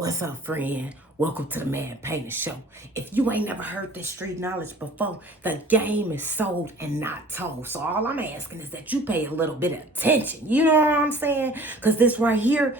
What's up, friend? Welcome to the Man Painter Show. If you ain't never heard this street knowledge before, the game is sold and not told. So all I'm asking is that you pay a little bit of attention. You know what I'm saying? Because this right here,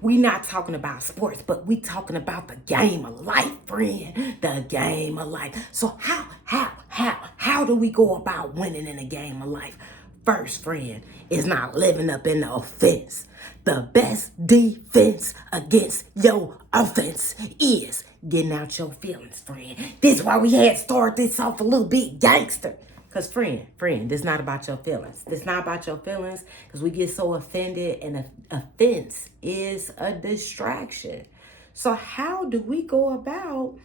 we not talking about sports, but we talking about the game of life, friend. The game of life. So how do we go about winning in the game of life? First, friend, is not living up in the offense. The best defense against your offense is getting out your feelings, friend. This is why we had to start this off a little bit gangster. Because, friend, this not about your feelings. This not about your feelings because we get so offended, and offense is a distraction. So how do we go about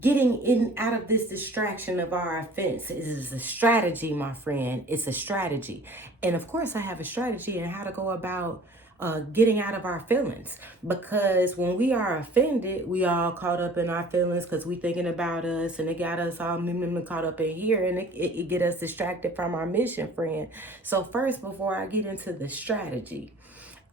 getting in out of this distraction of our offense? Is a strategy, my friend. It's a strategy. And of course, I have a strategy in how to go about getting out of our feelings. Because when we are offended, we all caught up in our feelings because we thinking about us, and it got us all caught up in here, and it get us distracted from our mission, friend. So first, before I get into the strategy,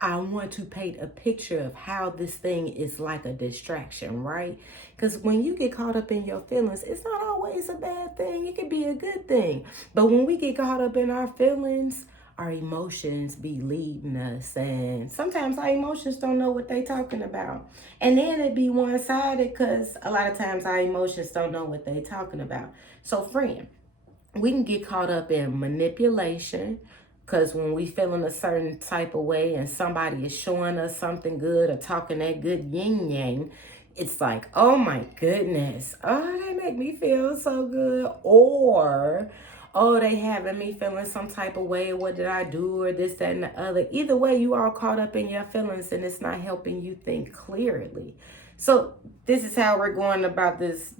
I want to paint a picture of how this thing is like a distraction, right? Because when you get caught up in your feelings, it's not always a bad thing. It could be a good thing. But when we get caught up in our feelings, our emotions be leading us. And sometimes our emotions don't know what they talking about. And then it be one-sided because a lot of times our emotions don't know what they talking about. So friend, we can get caught up in manipulation, because when we feeling a certain type of way and somebody is showing us something good or talking that good yin yang, it's like, oh my goodness, oh, they make me feel so good. Or, oh, they having me feeling some type of way. What did I do? Or this, that, and the other. Either way, you all caught up in your feelings and it's not helping you think clearly. So this is how we're going about this,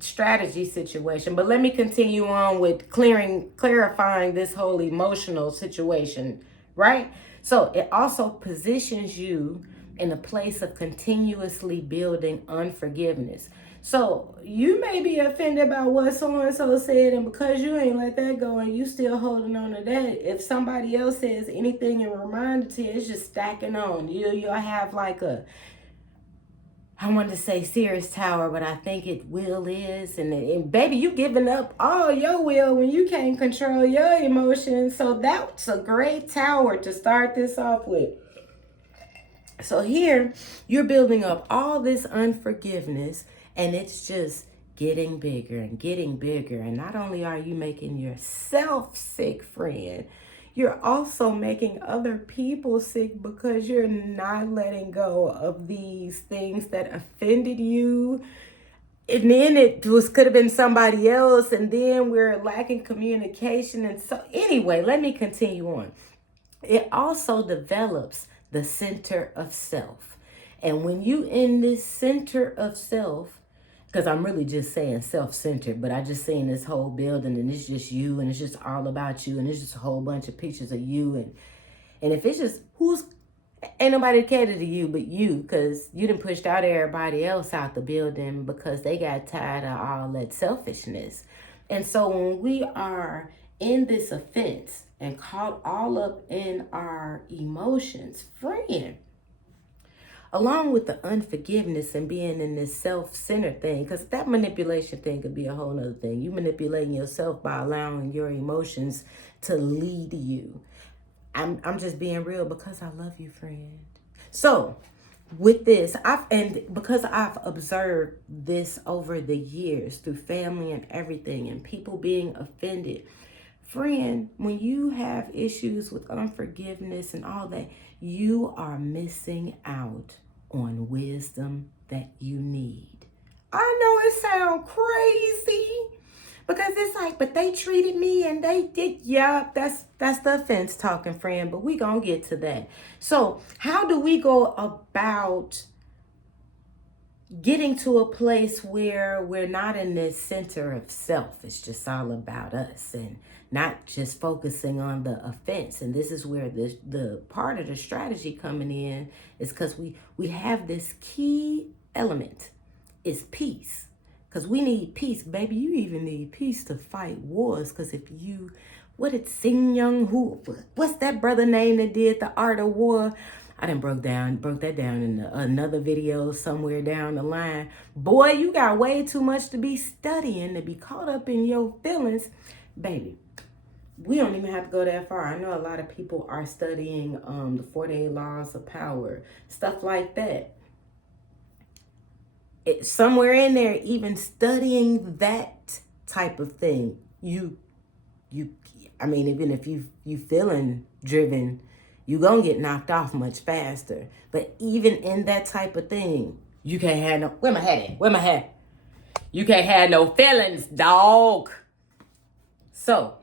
strategy situation. But let me continue on with clarifying this whole emotional situation, right? So it also positions you in a place of continuously building unforgiveness. So you may be offended by what so-and-so said, and because you ain't let that go and you still holding on to that, if somebody else says anything and reminder to you, it's just stacking on. You'll have like I wanted to say Sears Tower, but I think it will is. And baby, you giving up all your will when you can't control your emotions. So that's a great tower to start this off with. So here, you're building up all this unforgiveness, and it's just getting bigger and getting bigger. And not only are you making yourself sick, friend, you're also making other people sick because you're not letting go of these things that offended you. And then could have been somebody else, and then we're lacking communication. And so anyway, let me continue on. It also develops the center of self. And when you in this center of self, because I'm really just saying self-centered, but I just saying this whole building and it's just you and it's just all about you and it's just a whole bunch of pictures of you, and if it's just ain't nobody catered to you but you, because you done pushed out everybody else out the building because they got tired of all that selfishness. And so when we are in this offense and caught all up in our emotions, friend, along with the unforgiveness and being in this self-centered thing, because that manipulation thing could be a whole nother thing. You manipulating yourself by allowing your emotions to lead you. I'm just being real because I love you, friend. So with this, because I've observed this over the years through family and everything and people being offended, friend, when you have issues with unforgiveness and all that, you are missing out on wisdom that you need. I know it sounds crazy because it's like, but they treated me and they did. Yeah, that's the offense talking, friend, but we gonna get to that. So how do we go about getting to a place where we're not in this center of self? It's just all about us and not just focusing on the offense. And this is where the part of the strategy coming in is because we have this key element is peace. Because we need peace, baby. You even need peace to fight wars. Because what did Sin Young, what's that brother name that did The Art of War? I done broke that down in another video somewhere down the line. Boy, you got way too much to be studying to be caught up in your feelings. Baby, we don't even have to go that far. I know a lot of people are studying the 48 laws of power, stuff like that. Somewhere in there, even studying that type of thing, I mean, even if you feeling driven, you gonna get knocked off much faster. But even in that type of thing, you can't have no, where my hat at? Where my hat? You can't have no feelings, dog. So,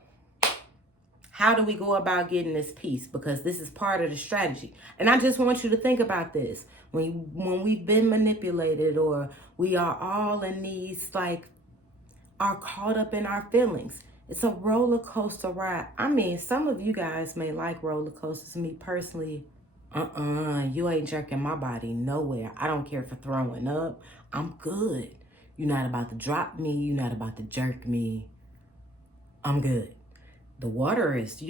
how do we go about getting this peace? Because this is part of the strategy. And I just want you to think about this. When we've been manipulated, or we are all in these, like, are caught up in our feelings. It's a roller coaster ride. I mean, some of you guys may like roller coasters. Me personally, you ain't jerking my body nowhere. I don't care for throwing up. I'm good. You're not about to drop me. You're not about to jerk me. I'm good. The water is,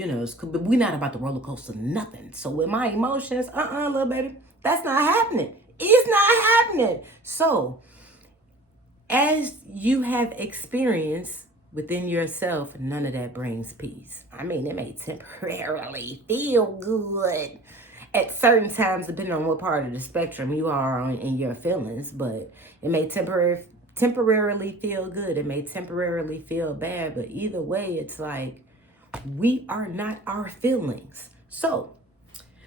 but we're not about to roller coaster nothing. So with my emotions, little baby, that's not happening. It's not happening. So as you have experienced within yourself, none of that brings peace. I mean, it may temporarily feel good at certain times, depending on what part of the spectrum you are on in your feelings, but it may temporarily feel good. It may temporarily feel bad, but either way, it's like, we are not our feelings. So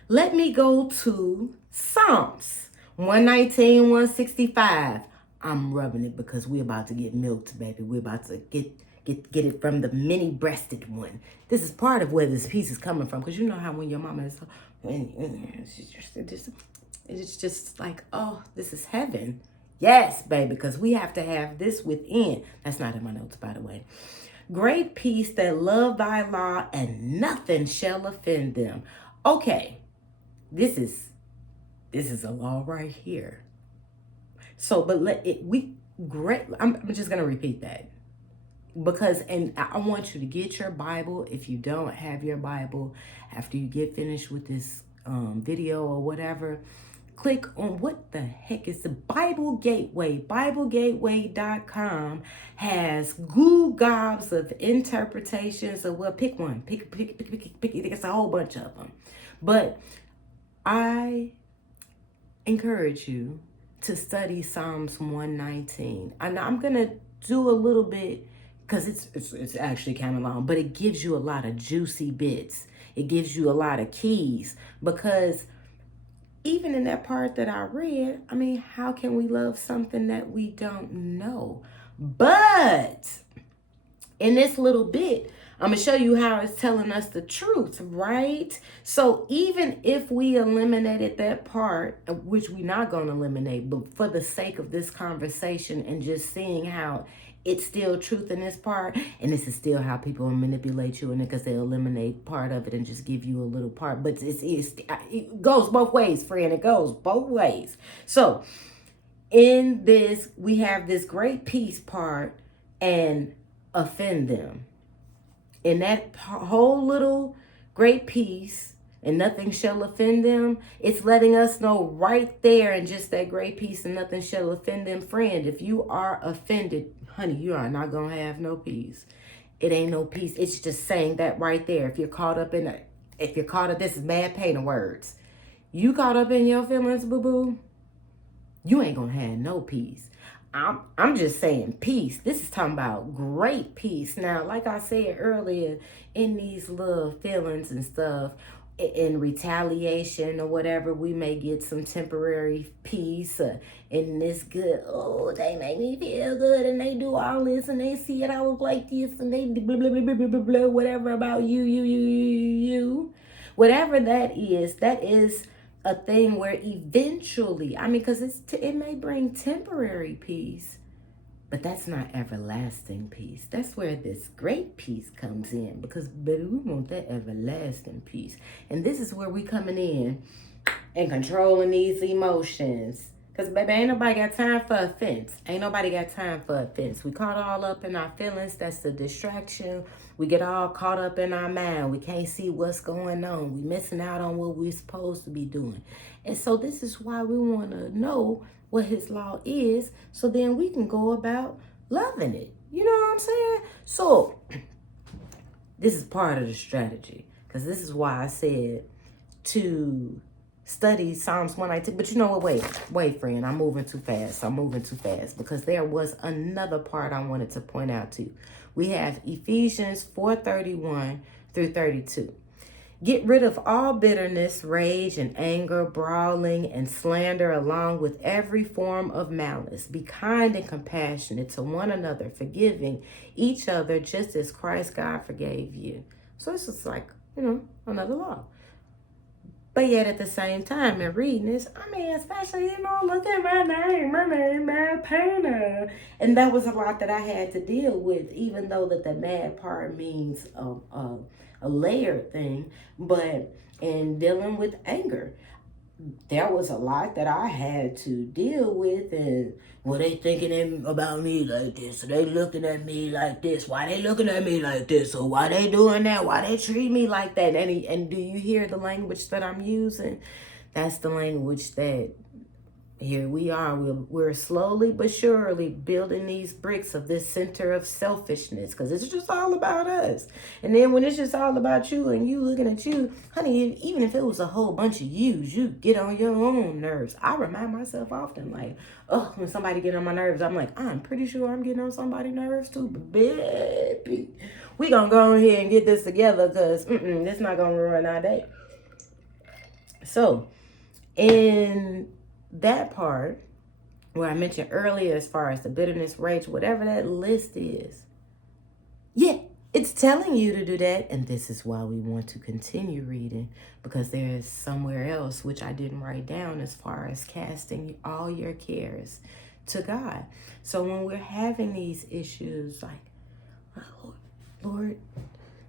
let me go to Psalms 119, 165. I'm rubbing it because we're about to get milked, baby. We're about to get it from the many-breasted one. This is part of where this piece is coming from, because you know how when your mama is, it's just like, oh, this is heaven. Yes, baby, because we have to have this within. That's not in my notes, by the way. Great peace that love thy law, and nothing shall offend them. Okay, this is a law right here. So, but I'm just gonna repeat that, because, and I want you to get your Bible. If you don't have your Bible, after you get finished with this video or whatever, click on what the heck is the Bible Gateway. BibleGateway.com has gobs of interpretations of, well, pick one. Pick. It's a whole bunch of them. But I encourage you to study Psalms 119. And I'm going to do a little bit, because it's actually kind of long, but it gives you a lot of juicy bits. It gives you a lot of keys, because even in that part that I read, I mean, how can we love something that we don't know? But in this little bit, I'm going to show you how it's telling us the truth, right? So even if we eliminated that part, which we're not going to eliminate, but for the sake of this conversation and just seeing how it's still truth in this part, and this is still how people manipulate you in it, because they eliminate part of it and just give you a little part. But it goes both ways, friend. It goes both ways. So in this, we have this great peace part and offend them. In that whole little great peace, and nothing shall offend them, it's letting us know right there in just that great peace and nothing shall offend them. Friend, if you are offended, honey, you are not going to have no peace. It ain't no peace. It's just saying that right there. If you're caught up, this is mad painting words. You caught up in your feelings, boo-boo, you ain't going to have no peace. I'm just saying peace. This is talking about great peace. Now, like I said earlier, in these little feelings and stuff, in retaliation or whatever, we may get some temporary peace, in this good, oh, they make me feel good, and they do all this, and they see it, I was like this, and they blah, blah, blah, blah, blah, blah, blah, whatever about you. Whatever that is a thing where eventually, I mean, because it may bring temporary peace, but that's not everlasting peace. That's where this great peace comes in, because, baby, we want that everlasting peace. And this is where we coming in and controlling these emotions Because, baby, ain't nobody got time for offense. Ain't nobody got time for offense. We caught all up in our feelings. That's the distraction. We get all caught up in our mind. We can't see what's going on. We missing out on what we're supposed to be doing. And so this is why we want to know what his law is, so then we can go about loving it. You know what I'm saying? So this is part of the strategy. Because this is why I said to study Psalms 119. But you know what? Wait, friend. I'm moving too fast. Because there was another part I wanted to point out to you. We have Ephesians 4:31 through 32. Get rid of all bitterness, rage, and anger, brawling, and slander, along with every form of malice. Be kind and compassionate to one another, forgiving each other just as Christ God forgave you. So this is like, another law. But yet at the same time, in reading this, especially, look at my name, Mad Painter. And that was a lot that I had to deal with, even though that the mad part means a layered thing. But in dealing with anger, there was a lot that I had to deal with. And were they thinking about me like this? Are they looking at me like this? Why they looking at me like this? Or why they doing that? Why they treat me like that? And do you hear the language that I'm using? That's the language that here we are. We're slowly but surely building these bricks of this center of selfishness, because it's just all about us. And then when it's just all about you and you looking at you, honey, even if it was a whole bunch of yous, you get on your own nerves. I remind myself often, like, when somebody get on my nerves, I'm like, I'm pretty sure I'm getting on somebody's nerves too, but baby, we gonna go ahead and get this together, because this not gonna ruin our day. So, in that part where I mentioned earlier, as far as the bitterness, rage, whatever that list is, it's telling you to do that. And this is why we want to continue reading, because there is somewhere else which I didn't write down, as far as casting all your cares to God. So when we're having these issues, like, Lord,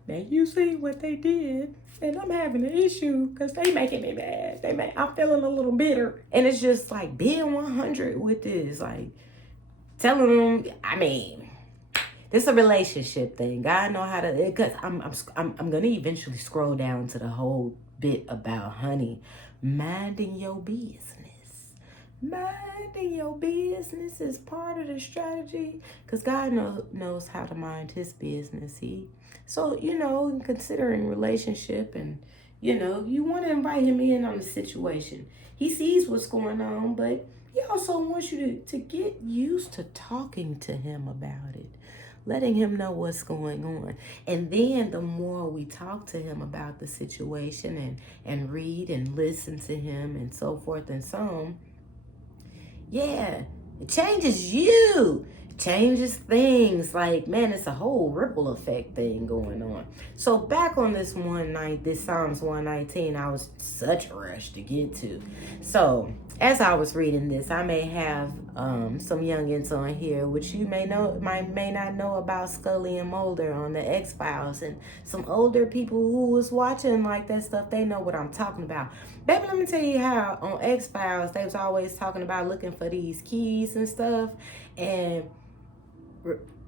now you see what they did, and I'm having an issue because they making me mad. I'm feeling a little bitter. And it's just like being 100 with this, like telling them, this is a relationship thing. God know how to, because I'm gonna eventually scroll down to the whole bit about, honey, minding your business. Minding your business is part of the strategy, because God knows how to mind his business. So, in considering relationship, and, you want to invite him in on the situation. He sees what's going on, but he also wants you to get used to talking to him about it, letting him know what's going on. And then the more we talk to him about the situation and read and listen to him and so forth and so on, it changes you. Changes things. Like, man, it's a whole ripple effect thing going on. So back on this Psalms 119, I was such a rush to get to. So as I was reading this, I may have some youngins on here, which you may not know about Scully and Mulder on the X-Files, and some older people who was watching like that stuff, they know what I'm talking about. Baby, let me tell you how on X-Files they was always talking about looking for these keys and stuff. And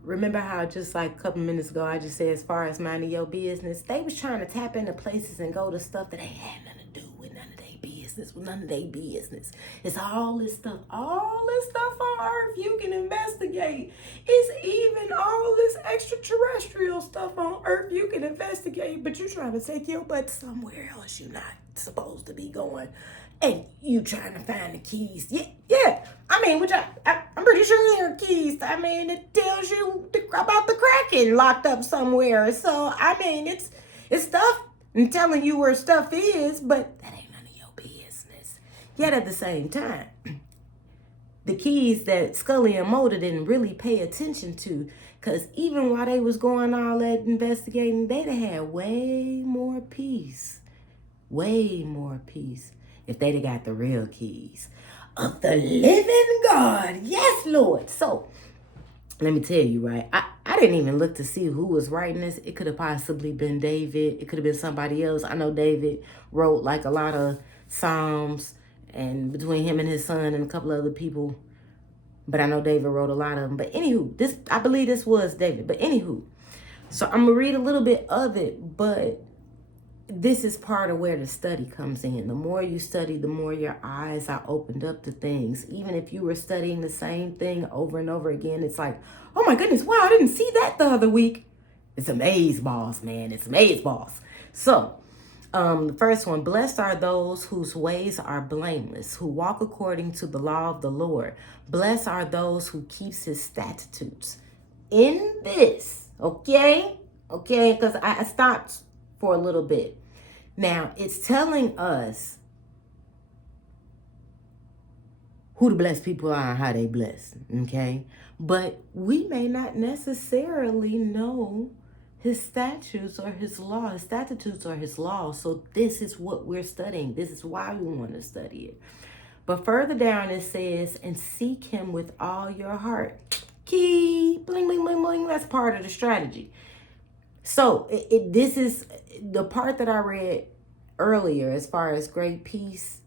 remember how just like a couple minutes ago I just said, as far as minding your business, they was trying to tap into places and go to stuff that ain't had nothing to do with none of their business. It's all this stuff on Earth you can investigate. It's even all this extraterrestrial stuff on Earth you can investigate, but you trying to take your butt somewhere else you're not supposed to be going. And you trying to find the keys. Yeah. I'm pretty sure there are keys. It tells you about the Kraken locked up somewhere. So, it's stuff and telling you where stuff is, but that ain't none of your business. Yet at the same time, the keys that Scully and Mulder didn't really pay attention to, because even while they was going all that investigating, they'd have had way more peace if they'd have got the real keys of the living God. Yes, Lord. So, let me tell you, right? I didn't even look to see who was writing this. It could have possibly been David. It could have been somebody else. I know David wrote like a lot of Psalms and between him and his son and a couple other people. But I know David wrote a lot of them. But anywho, I believe this was David. But anywho, so I'm gonna read a little bit of it, but this is part of where the study comes in. The more you study, the more your eyes are opened up to things. Even if you were studying the same thing over and over again, it's like, oh my goodness, wow, I didn't see that the other week. It's amazeballs, man. It's amazeballs. So, the first one, blessed are those whose ways are blameless, who walk according to the law of the Lord. Blessed are those who keeps his statutes. In this, okay, because I stopped for a little bit. Now, it's telling us who the blessed people are and how they bless, okay? But we may not necessarily know his statutes or his law, his statutes or his law. So this is what we're studying. This is why we want to study it. But further down it says, and seek him with all your heart. Key, bling, bling, bling, bling. That's part of the strategy. So this is the part that I read earlier as far as great peace,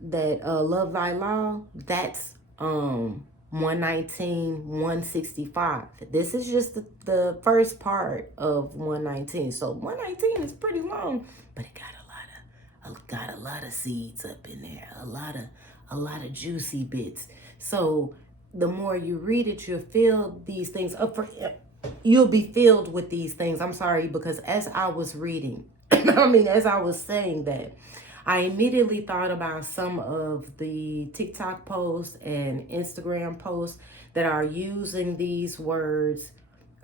that love thy law. That's 119, 165. This is just the first part of 119. So 119 is pretty long, but it got a lot of seeds up in there, a lot of juicy bits. So the more you read it, you'll feel these things up for. You'll be filled with these things. I'm sorry, because as I was reading, as I was saying that, I immediately thought about some of the TikTok posts and Instagram posts that are using these words,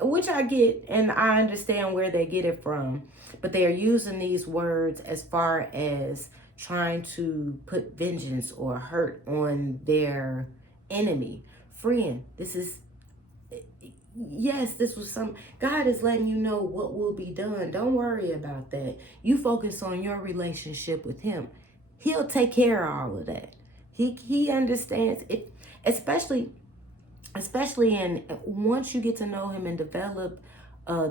which I get and I understand where they get it from, but they are using these words as far as trying to put vengeance or hurt on their enemy. Friend, this was some, God is letting you know what will be done. Don't worry about that. You focus on your relationship with him. He'll take care of all of that. He understands it, especially in once you get to know him and develop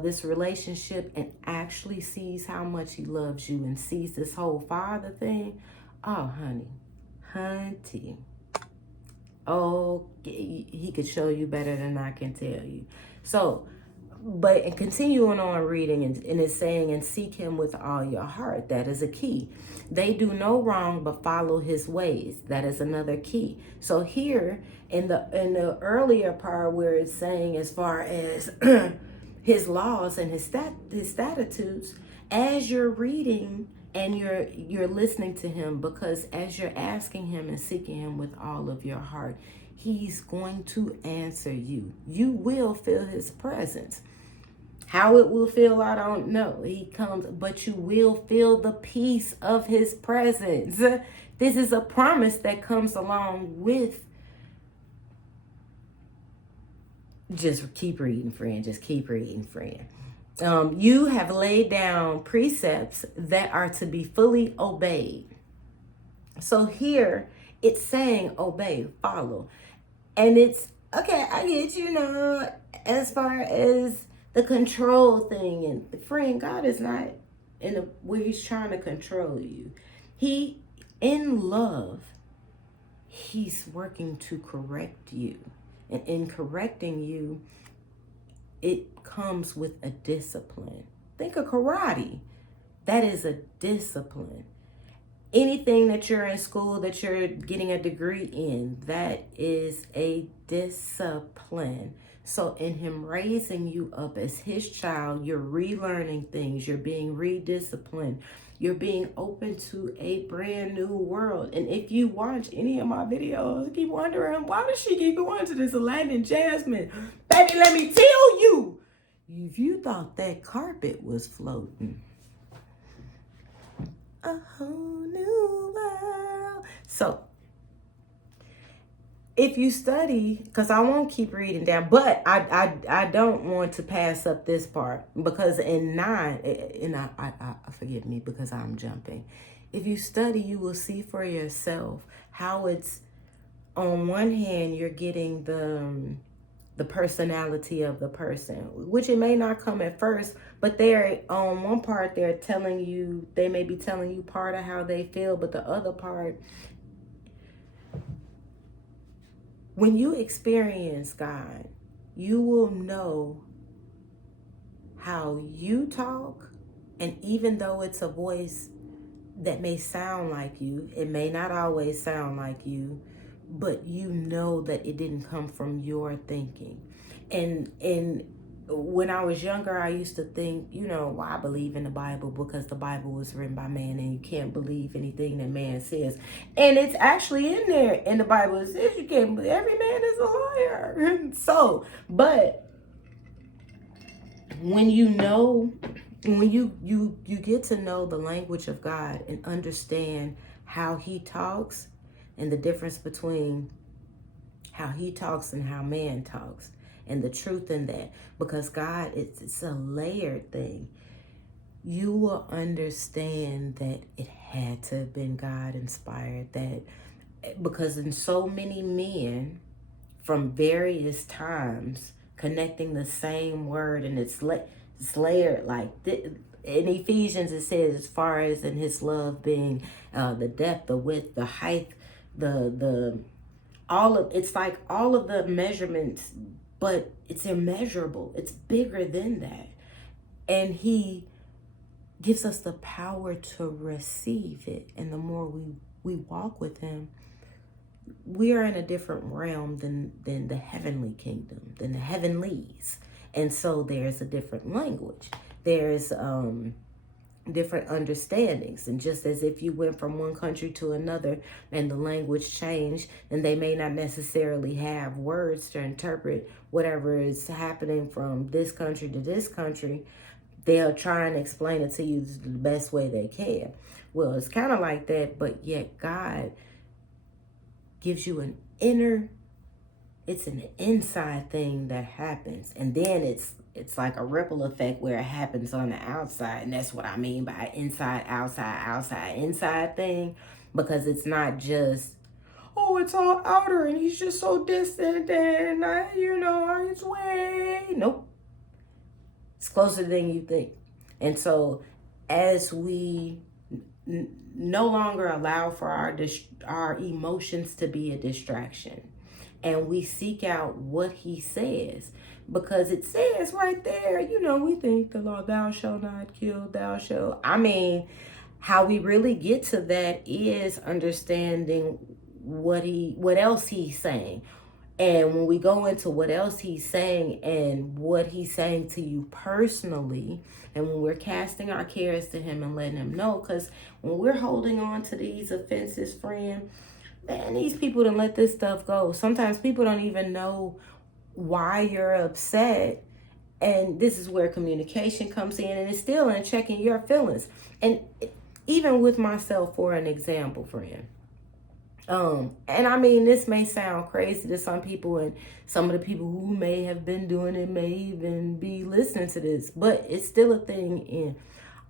this relationship and actually sees how much he loves you and sees this whole father thing. Oh, hunty. Oh, he could show you better than I can tell you. So, but and continuing on reading, and it's saying, and seek him with all your heart. That is a key. They do no wrong but follow his ways. That is another key. So here in the earlier part where it's saying as far as his laws and his statutes, as you're reading and you're listening to him, because as you're asking him and seeking him with all of your heart, he's going to answer you. You will feel his presence. How it will feel, I don't know. He comes, but you will feel the peace of his presence. This is a promise that comes along with. Just keep reading, friend. Just keep reading, friend. You have laid down precepts that are to be fully obeyed. So here it's saying obey, follow. And it's, okay, I get, as far as the control thing. And friend, God is not in a where he's trying to control you. He, in love, he's working to correct you. And in correcting you, it comes with a discipline. Think of karate. That is a discipline. Anything that you're in school, that you're getting a degree in, that is a discipline. So in him raising you up as his child, you're relearning things. You're being redisciplined. You're being open to a brand new world. And if you watch any of my videos, keep wondering, why does she keep going to this Aladdin and Jasmine? Baby, let me tell you, if you thought that carpet was floating, a whole new world. So if you study, because I won't keep reading down, but I don't want to pass up this part, because in 9, and I forgive me because I'm jumping. If you study, you will see for yourself how it's, on one hand, you're getting the personality of the person, which it may not come at first, but they're on one part, they may be telling you part of how they feel, but the other part, When you experience God, you will know how you talk, and even though it's a voice that may sound like you, it may not always sound like you, but you know that it didn't come from your thinking. And when I was younger, I used to think, well, I believe in the Bible because the Bible was written by man and you can't believe anything that man says. And it's actually in there in the Bible. It says you can't believe, every man is a liar. So, but when you know, when you get to know the language of God and understand how he talks and the difference between how he talks and how man talks and the truth in that, because God, it's a layered thing, you will understand that it had to have been God inspired. That because in so many men from various times connecting the same word, and it's layered like in Ephesians it says, as far as in his love being the depth, the width, the height, the all of, it's like all of the measurements, but it's immeasurable. It's bigger than that. And he gives us the power to receive it. And the more we walk with him, we are in a different realm than the heavenly kingdom, than the heavenlies. And so there's a different language. There's different understandings. And just as if you went from one country to another and the language changed, and they may not necessarily have words to interpret whatever is happening from this country to this country, they'll try and explain it to you the best way they can. Well, it's kind of like that, but yet God gives you an inside thing that happens. And then it's like a ripple effect where it happens on the outside. And that's what I mean by inside, outside, inside thing. Because it's not just, oh, it's all outer and he's just so distant and it's way. Nope. It's closer than you think. And so as we no longer allow for our emotions to be a distraction, and we seek out what he says, because it says right there, we think the law, thou shalt not kill, thou shalt. I mean, how we really get to that is understanding what else he's saying. And when we go into what else he's saying and what he's saying to you personally, and when we're casting our cares to him and letting him know, because when we're holding on to these offenses, friend, man, these people don't let this stuff go. Sometimes people don't even know why you're upset. And this is where communication comes in, and it's still in checking your feelings. And even with myself, for an example, friend. And I mean, this may sound crazy to some people, and some of the people who may have been doing it may even be listening to this, but it's still a thing. And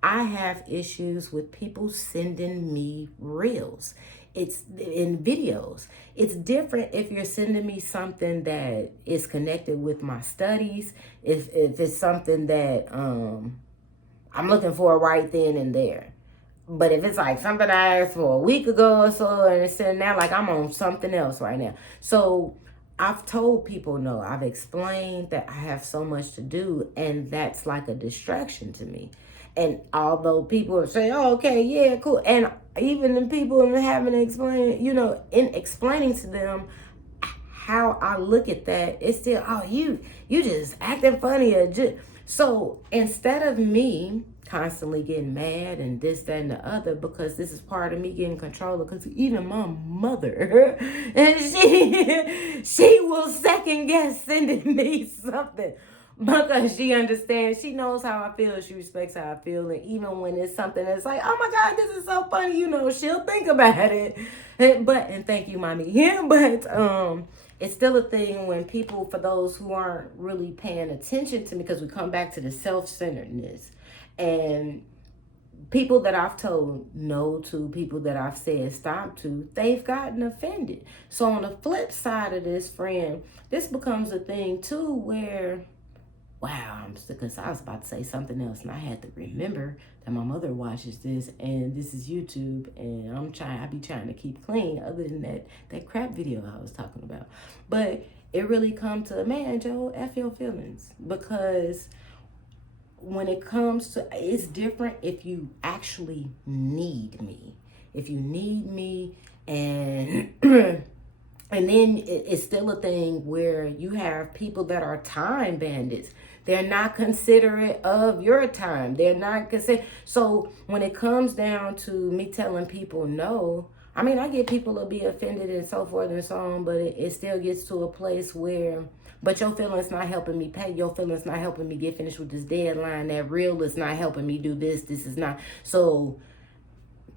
I have issues with people sending me reels. It's in videos. It's different if you're sending me something that is connected with my studies. If it's something that I'm looking for right then and there. But if it's like something I asked for a week ago or so, and it's sitting there, like I'm on something else right now. So I've told people no. I've explained that I have so much to do, and that's like a distraction to me. And although people say, oh, okay, yeah, cool. And even the people having to explain, in explaining to them how I look at that, it's still, oh, you just acting funny. So instead of me constantly getting mad and this, that, and the other, because this is part of me getting control, because even my mother, and she will second guess sending me something, because she understands, she knows how I feel, she respects how I feel, and even when it's something that's like, oh my God, this is so funny, she'll think about it. And thank you, mommy. Yeah, but it's still a thing when people, for those who aren't really paying attention to me, because we come back to the self-centeredness. And people that I've told no to, people that I've said stop to, they've gotten offended. So on the flip side of this, friend, this becomes a thing too, where Wow, I'm stuck because I was about to say something else and I had to remember that my mother watches this and this is YouTube and I be trying to keep clean other than that crap video I was talking about. But it really come to, man, Joe, F your feelings. Because when it comes to, it's different if you actually need me. If you need me and and then it's still a thing where you have people that are time bandits. They're not considerate of your time. They're not consider. So when it comes down to me telling people no, I mean, I get people to be offended and so forth and so on, but it still gets to a place where, but your feelings not helping me pay. Your feelings not helping me get finished with this deadline. That real is not helping me do this. This is not. So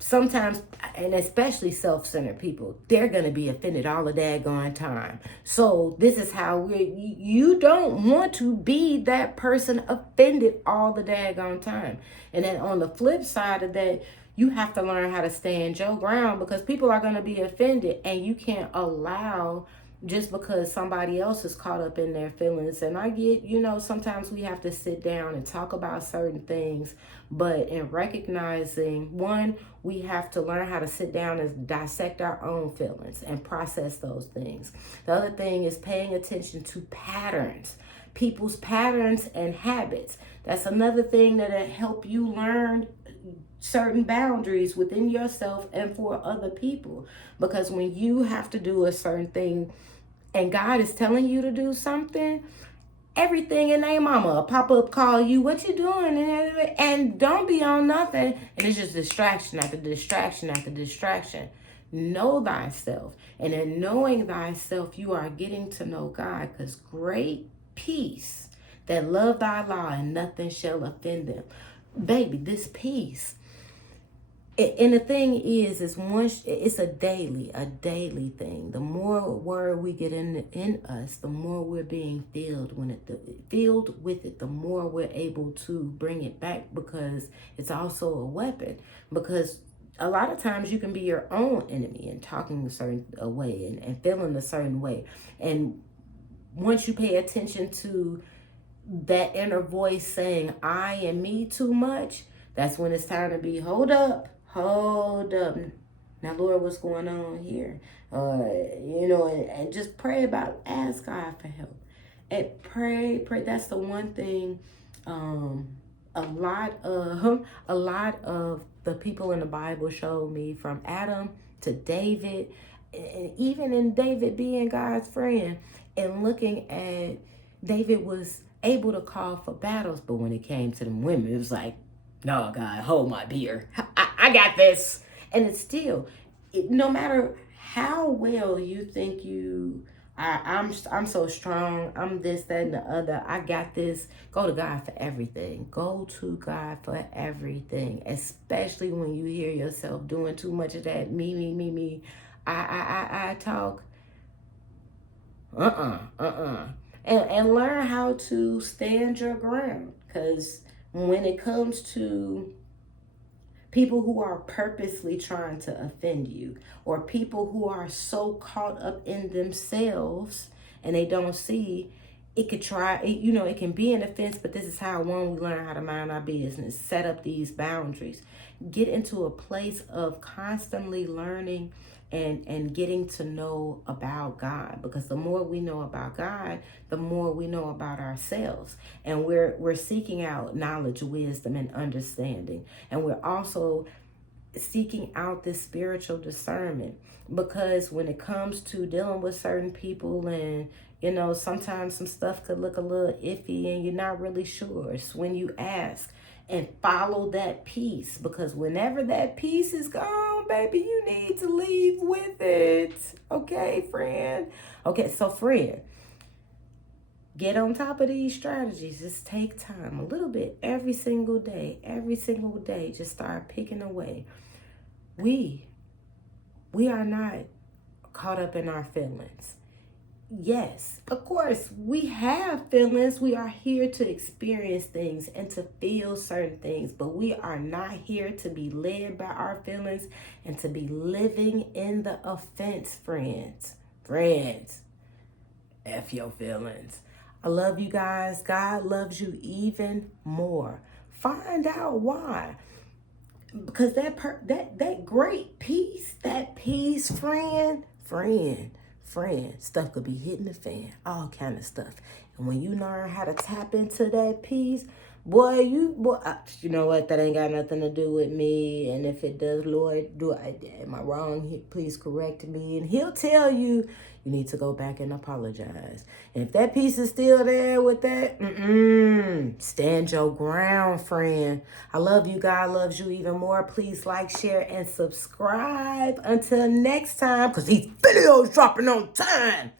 sometimes, and especially self-centered people, they're going to be offended all the daggone time. So this is how you don't want to be that person offended all the daggone time. And then on the flip side of that, you have to learn how to stand your ground, because people are going to be offended and you can't allow just because somebody else is caught up in their feelings. And I get, sometimes we have to sit down and talk about certain things, but in recognizing, one, we have to learn how to sit down and dissect our own feelings and process those things. The other thing is paying attention to patterns, people's patterns and habits. That's another thing that'll help you learn certain boundaries within yourself and for other people. Because when you have to do a certain thing and God is telling you to do something, everything in their mama will pop up, call you, what you doing? And don't be on nothing. And it's just distraction after distraction after distraction. Know thyself. And in knowing thyself, you are getting to know God, because great peace that love thy law and nothing shall offend them. Baby, this peace. And the thing is once it's a daily thing. The more word we get in us, the more we're being filled with it, the more we're able to bring it back, because it's also a weapon. Because a lot of times you can be your own enemy and talking a certain way and feeling a certain way. And once you pay attention to that inner voice saying I and me too much, that's when it's time to be, hold up. Now, Lord, what's going on here? And just pray ask God for help. And pray. That's the one thing. A lot of the people in the Bible showed me, from Adam to David, and even in David being God's friend, and looking at David was able to call for battles, but when it came to them women, it was like, no, God, hold my beer. I got this. And it's still, no matter how well you think I'm so strong, I'm this, that, and the other, I got this. Go to God for everything. Go to God for everything, especially when you hear yourself doing too much of that me. I talk. And learn how to stand your ground, because when it comes to people who are purposely trying to offend you, or people who are so caught up in themselves and they don't see, it can be an offense, but this is how, one, we learn how to mind our business, set up these boundaries, get into a place of constantly learning and getting to know about God. Because the more we know about God, the more we know about ourselves. And we're seeking out knowledge, wisdom, and understanding. And we're also seeking out this spiritual discernment. Because when it comes to dealing with certain people, and sometimes some stuff could look a little iffy and you're not really sure, it's when you ask and follow that peace. Because whenever that peace is gone, baby, you need to leave with it. Okay, friend? Okay, so friend, get on top of these strategies. Just take time, a little bit, every single day. Just start picking away. We are not caught up in our feelings. Yes, of course, we have feelings. We are here to experience things and to feel certain things, but we are not here to be led by our feelings and to be living in the offense, friends. F your feelings. I love you guys. God loves you even more. Find out why. Because that great peace, that peace, friend, stuff could be hitting the fan, all kind of stuff. And when you learn how to tap into that peace, boy, you know what? That ain't got nothing to do with me. And if it does, Lord, am I wrong? Please correct me. And He'll tell you. You need to go back and apologize. And if that piece is still there with that, stand your ground, friend. I love you. God loves you even more. Please like, share, and subscribe. Until next time, because these videos dropping on time.